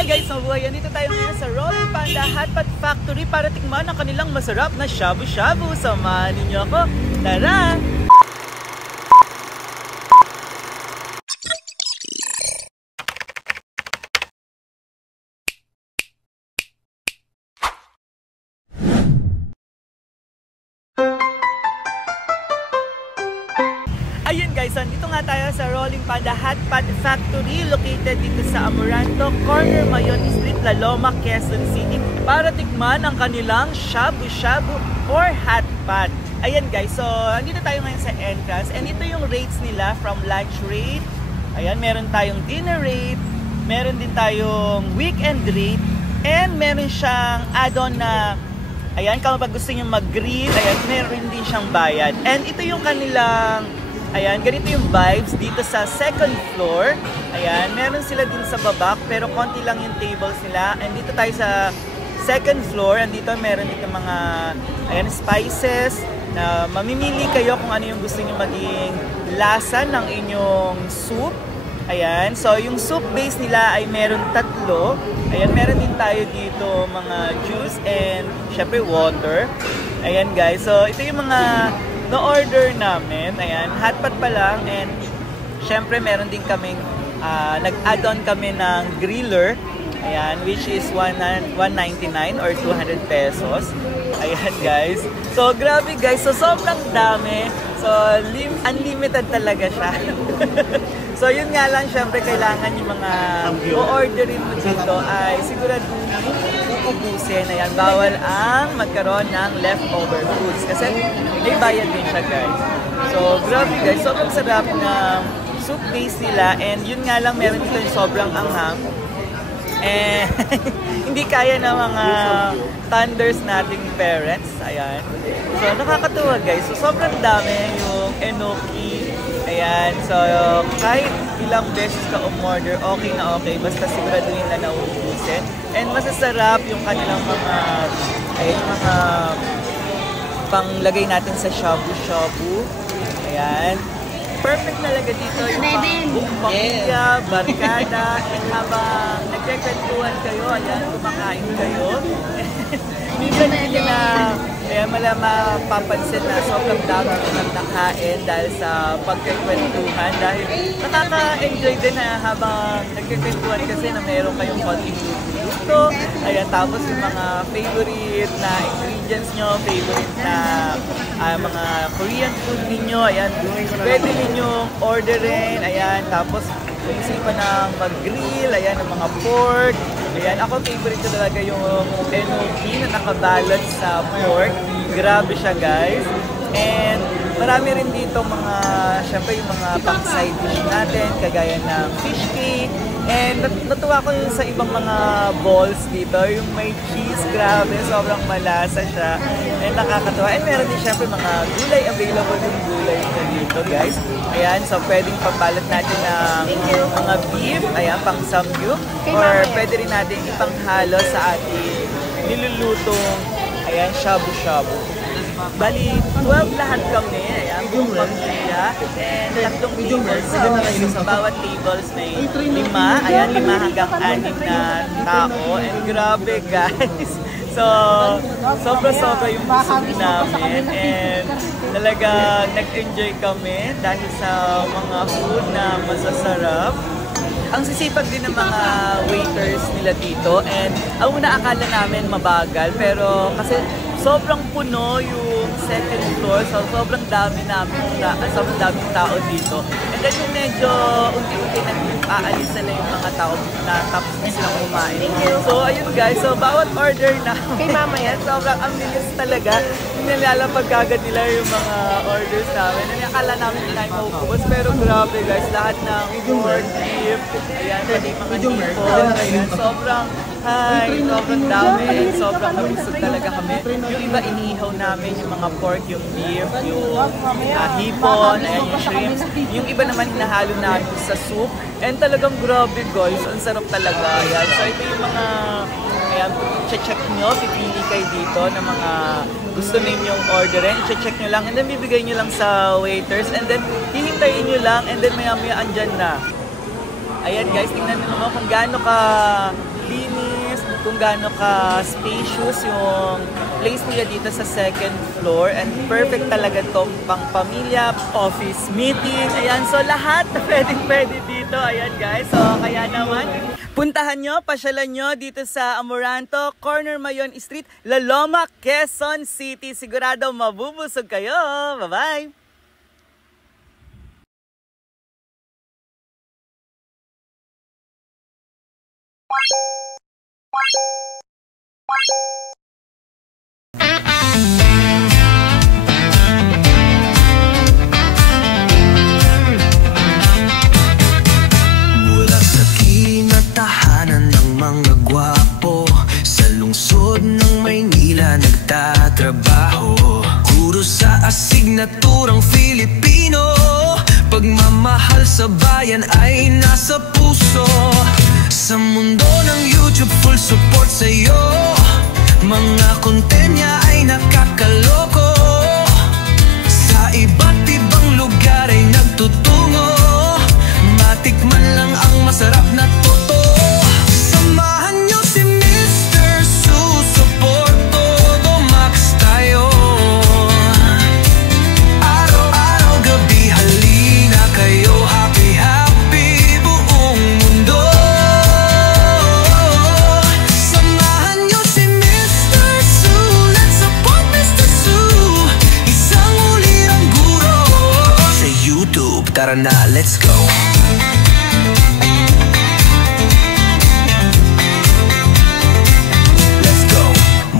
Hi guys, mabuhay! Dito tayo ngayon sa Rolling Panda Hotpot Factory para tikman ang kanilang masarap na shabu-shabu. Samahan ninyo ako. Tara! Ayun guys, dito nga tayo sa Rolling Panda Hotpot Factory located dito sa Amoranto, corner Mayon Street, La Loma, Quezon City para tikman ang kanilang shabu-shabu or hotpot. Ayan guys, so andito tayo ngayon sa entrance and ito yung rates nila from lunch rate. Ayan, meron tayong dinner rate, meron din tayong weekend rate, and meron siyang add-on na ayan, kapag gusto nyo mag-grill, ayan, meron din siyang bayad. And ito yung kanilang ayan, ganito yung vibes dito sa second floor. Ayan, meron sila din sa baba, pero konti lang yung tables nila. And dito tayo sa second floor. Andito meron dito mga ayan, spices na mamimili kayo kung ano yung gusto niyo maging lasa ng inyong soup. Ayan, so yung soup base nila ay meron tatlo. Ayan, meron din tayo dito mga juice and syempre water. Ayan guys, so ito yung mga no-order namin. Ayan, hotpot pa lang, and syempre meron din kaming nag-add-on kami ng griller. Ayan, which is 199 or 200 pesos. Ayan guys. So grabe guys, so sobrang dami. So unlimited talaga siya. So yun nga lang, syempre kailangan yung mga o-orderin mo dito ay siguraduhin ubusin. Ayan, bawal ang magkaroon ng leftover foods kasi may bayad din siya guys. So grabe guys, sobrang sarap ng soup base nila, and yun nga lang, meron dito yung sobrang anghang. And hindi kaya ng mga thunders nating parents. Ayan. So nakakatuwa guys. So sobrang dami yung enoki. Ayan. So kahit ilang beses ka umorder, okay na okay. Basta siguraduhin na nauubusin. And masasarap yung kanilang mga ayan, mga panglagay natin sa shabu-shabu. Ayan. Perfect talaga dito yung buong pamilya, barkada, and habang nagkakwentuhan kayo, ayan, kumakain kayo. Minsan hindi na mapapansin na sobrang dami ng nakain dahil sa pagkakwentuhan, dahil nakaka-enjoy din na habang nagkakwentuhan kasi na meron kayong konting luto. Ayan, tapos yung mga favorite na ingredients nyo, favorite na mga Korean food ninyo, ayan, pwede ninyong orderin, ayan, tapos isipan ng mag-grill, ayan, ng mga pork. Ayan, ako favorite ko talaga yung enoki na nakabalot sa pork. Grabe siya guys. And marami rin dito mga, syempre yung mga pang-side dish natin, kagaya ng fish cake. And natuwa ko yun sa ibang mga balls dito, yung may cheese, grabe, sobrang malasa siya. And nakakatuwa. And meron din syempre mga gulay, available yung gulay dito guys. Ayan, so pwedeng pagbalot natin ng mga beef, ayan, pang samgyup. Or pwede rin natin ipanghalo sa ating nilulutong, ayan, shabu-shabu. Bali, 12 lahat kami, ayan, buong pamilya, and tatlong tables. So sa bawat tables may 5, ayan, 5 hanggang 6 na tao, and grabe guys. So, sobra-sobra yung busog namin, and talaga nag-enjoy kami dahil sa mga food na masasarap. Ang sisipag din ng mga waiters nila dito, and ang una akala namin mabagal, pero kasi sobrang puno yung second floor, so sobrang daming tao dito. And then yung medyo unti-unti nag-aalis na yung mga tao na tapos na silang kumain. So ayun guys, so bawat order na kay mama yan, sobrang ang bilis talaga. Nilalapag kagad nila yung mga orders namin. And akala namin na tayo maubos, pero grabe guys, lahat ng pork, beef, ayan, pati mga nipon, ayan, sobrang sobrang dami, sobrang nabusog talaga kami. Yung iba iniihaw namin, yung mga pork, yung beef, yung hipon, ayan, yung shrimps. Yung iba naman hinahalo namin sa soup. And talagang grabe guys, ang sarap talaga. Ayan. So ito yung mga, ayan, check nyo, pipili kayo dito ng mga gusto ninyong orderin. I-check nyo lang, and then bibigay nyo lang sa waiters, and then hihintayin nyo lang, and then maya-maya andyan na. Ayan guys, tingnan nyo naman kung gaano ka kung gaano ka spacious yung place nila dito sa second floor, and perfect talaga to pang pamilya, office meeting, ayan, so lahat pwede dito, ayan guys, so kaya naman puntahan nyo, pasyalan nyo dito sa Amoranto, Corner Mayon Street, La Loma, Quezon City. Sigurado mabubusog kayo. Bye-bye! Mula sa kinatahanan ng mga gwapo, sa lungsod ng Maynila nagtatrabaho. Guro sa asignaturang Filipino, pagmamahal sa bayan ay nasa puso. Sa mundo ng YouTube, full support sa'yo. Mga content niya ay nakakaloko. Sa iba't ibang lugar ay nagtutungo. Matikman lang ang masarap na totoo. Samahan niyo si Mr. Susuport, todo max tayo. Araw-araw, gabi, halina kayo. Happy, happy buong mundo. Samahan niyo si Mr. Su. Let's support Mr. Su. Isang ulirang guro. Sa YouTube, tara na, let's go.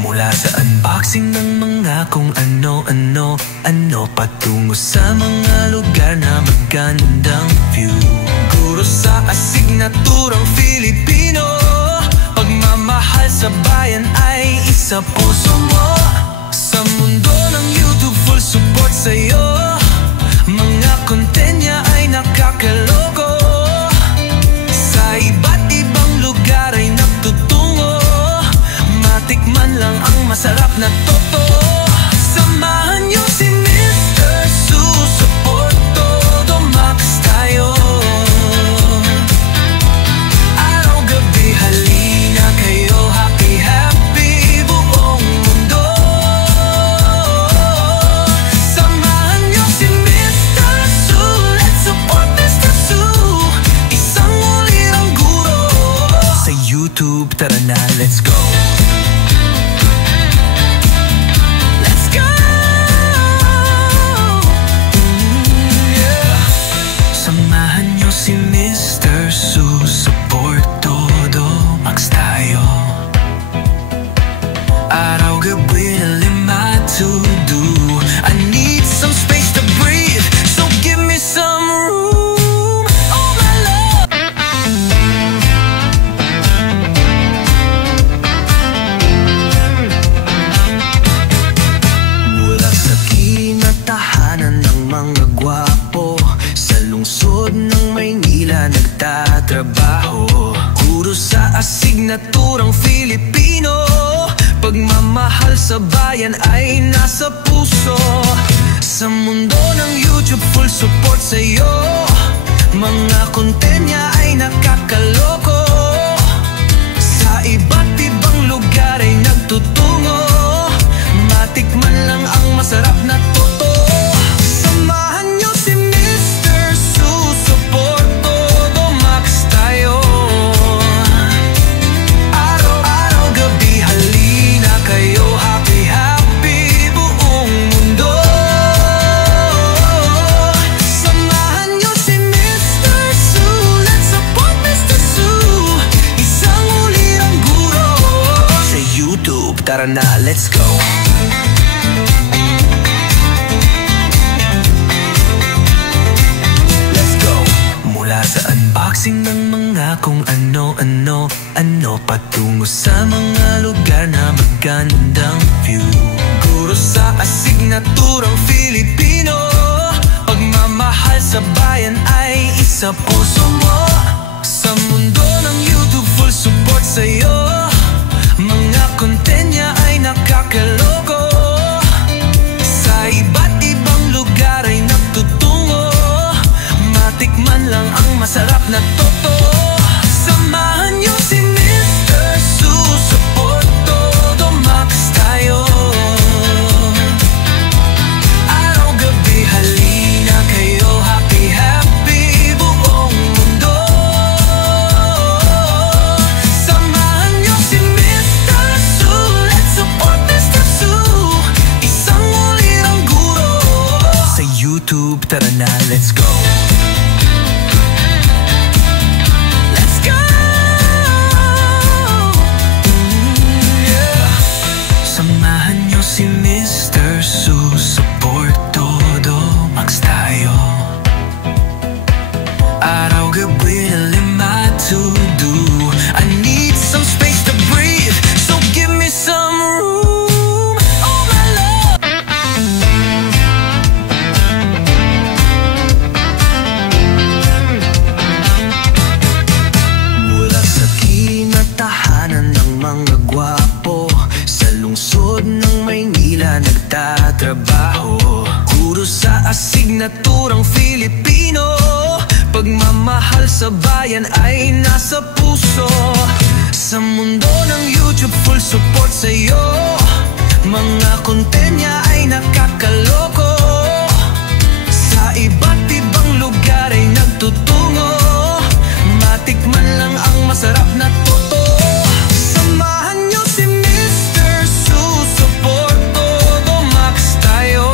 Mula sa unboxing ng mga kung ano-ano, patungo sa mga lugar na magandang view. Guro sa asignaturang Filipino, pagmamahal sa bayan ay isa puso mo. Sa mundo ng YouTube, full support sa'yo. Mga content niya ay nakakaloko. Sa iba't ibang lugar ay nagtutungo. Matikman lang ang masarap na totoo. Samahan niyo si Mr. Susuport, todo max tayo. Araw-gabi, halina kayo. Happy, happy buong mundo. Samahan niyo si Mr. Su. Let's support Mr. Su. Isang ulirang guro. Sa YouTube, tara na, let's go. Si Mr. Susuport, todo max tayo. Araw-gabi na lima to do. I need some space to breathe, so give me some room. Oh my love. Mula sa kinatahanan ng mga gwapo, sa lungsod ng Maynila nagtatrabaho. Guro sa asignaturang Filipino, pagmamahal sa bayan ay nasa puso. Sa mundo ng YouTube, full support sa'yo. Mga content niya ay nakakaloko. Sa iba't ibang lugar ay nagtutungo. Matikman lang ang masarap na totoo. Samahan niyo si Mr. Susuport, todo max tayo. Araw-araw, gabi, halina kayo. Happy, happy buong mundo. Samahan niyo si Mr. Su. Let's support Mr. Su. Isang ulirang guro. Sa YouTube, tara na, let's go. Mula sa unboxing ng mga kung ano-ano, patungo sa mga lugar na magandang view. Guro sa asignaturang Filipino, pagmamahal sa bayan ay isa puso mo. Sa mundo ng YouTube, full support sa'yo. Mga content niya ay nakakaloko. Sa iba't ibang lugar ay nagtutungo. Matikman lang ang masarap na totoo. Samahan niyo si Mr. Su. nagtatrabaho. Guro sa asignaturang Filipino, pagmamahal sa bayan ay nasa puso. Sa mundo ng YouTube, full support sa'yo. Mga content niya ay nakakaloko. Sa iba't ibang lugar ay nagtutungo. Matikman lang ang masarap na totoo. Samahan niyo si Mr. Susuport, todo max tayo.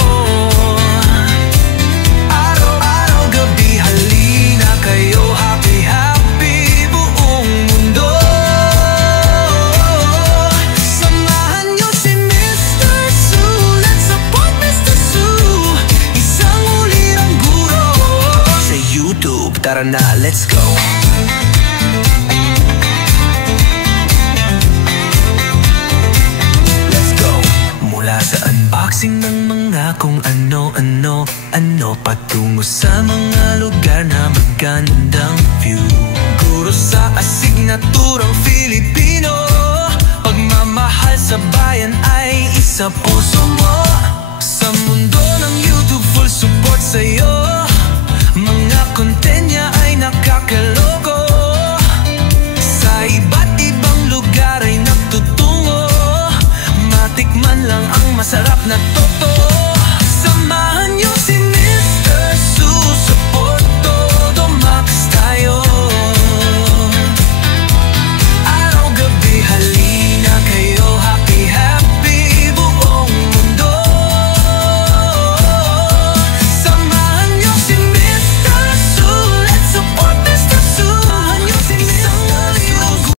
Araw-araw, gabi, halina kayo. Happy, happy buong mundo. Samahan niyo si Mr. Su. Let's support Mr. Su. Isang ulirang guro. Sa YouTube, tara na, let's go. Mula sa unboxing ng mga kung ano-ano, patungo sa mga lugar na magandang view. Guro sa asignaturang Filipino, pagmamahal sa bayan ay isa puso mo. Sa mundo ng YouTube, full support sa'yo. Mga content niya ay nakakaloko. Sa iba't ibang lugar ay nagtutungo. Matikman lang ang masarap na totoo.